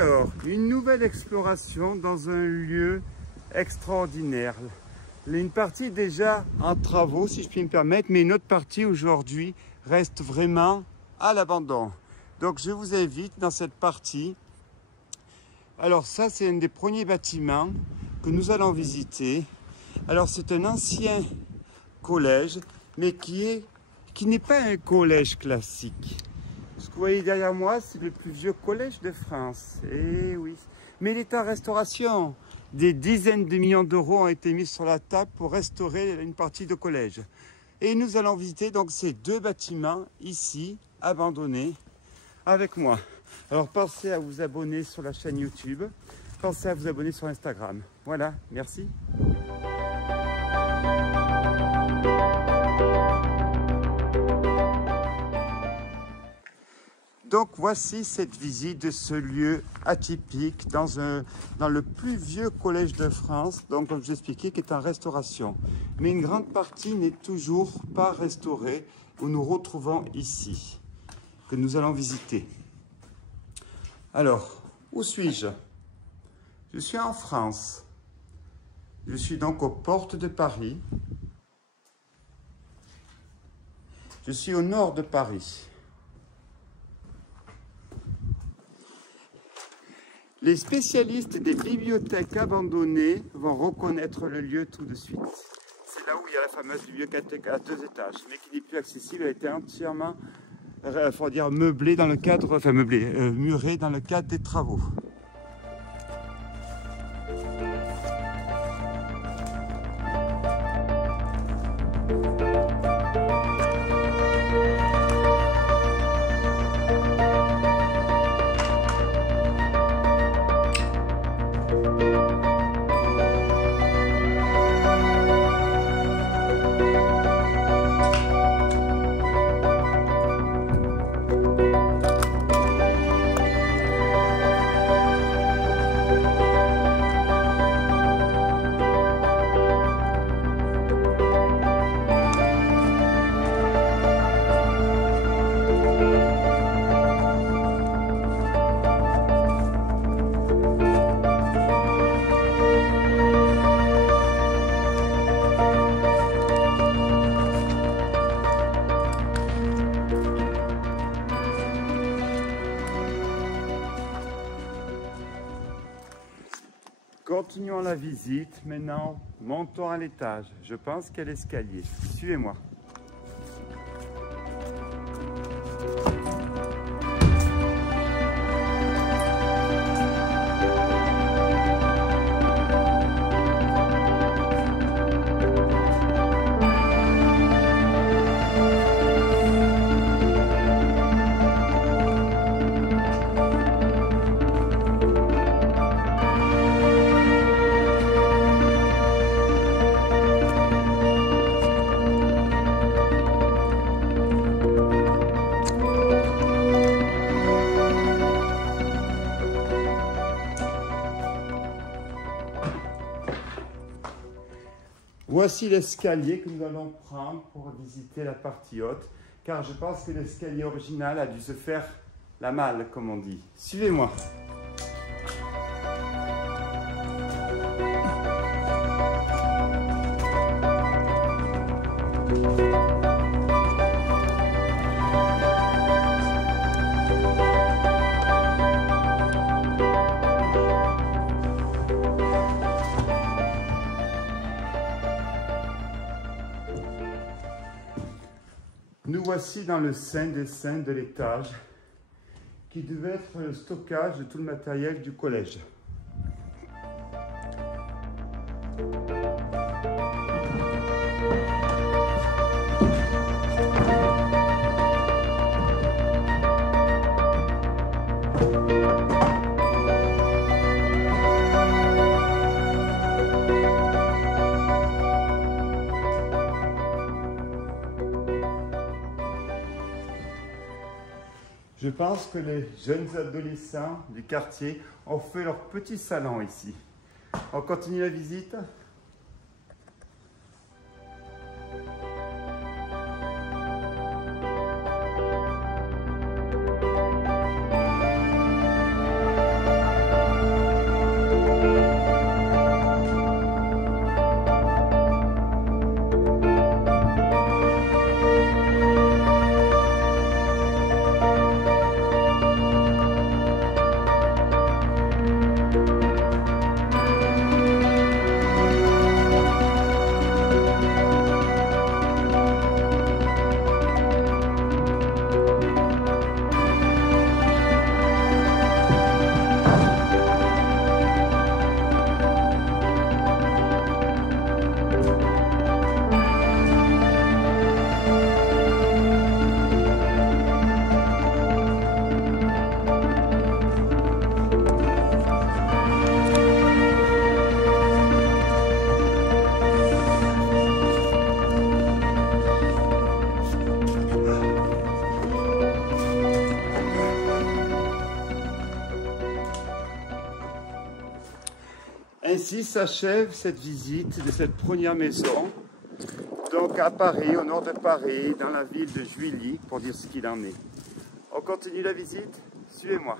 Alors, une nouvelle exploration dans un lieu extraordinaire. Une partie déjà en travaux, si je puis me permettre, mais une autre partie aujourd'hui reste vraiment à l'abandon. Donc je vous invite dans cette partie. Alors ça, c'est un des premiers bâtiments que nous allons visiter. Alors c'est un ancien collège, mais qui n'est pas un collège classique. Ce que vous voyez derrière moi, c'est le plus vieux collège de France. Eh oui. Mais il est en restauration. Des dizaines de millions d'euros ont été mis sur la table pour restaurer une partie de collège. Et nous allons visiter donc ces deux bâtiments ici, abandonnés, avec moi. Alors pensez à vous abonner sur la chaîne YouTube. Pensez à vous abonner sur Instagram. Voilà, merci. Donc voici cette visite de ce lieu atypique dans le plus vieux collège de France, donc comme je vous expliquais, qui est en restauration. Mais une grande partie n'est toujours pas restaurée, où nous retrouvons ici, que nous allons visiter. Alors, où suis-je? Je suis en France. Je suis donc aux portes de Paris. Je suis au nord de Paris. Les spécialistes des bibliothèques abandonnées vont reconnaître le lieu tout de suite. C'est là où il y a la fameuse bibliothèque à 2 étages, mais qui n'est plus accessible, elle a été entièrement, faut dire, meublée dans le cadre, enfin murée dans le cadre des travaux. Continuons la visite. Maintenant, montons à l'étage. Je pense qu'il y a l'escalier. Suivez-moi. Voici l'escalier que nous allons prendre pour visiter la partie haute, car je pense que l'escalier original a dû se faire la malle, comme on dit. Suivez-moi. Nous voici dans le sein des saints de l'étage, qui devait être le stockage de tout le matériel du collège. Je pense que les jeunes adolescents du quartier ont fait leur petit salon ici. On continue la visite. Ainsi s'achève cette visite de cette première maison, donc à Paris, au nord de Paris, dans la ville de Juilly, pour dire ce qu'il en est. On continue la visite, suivez-moi.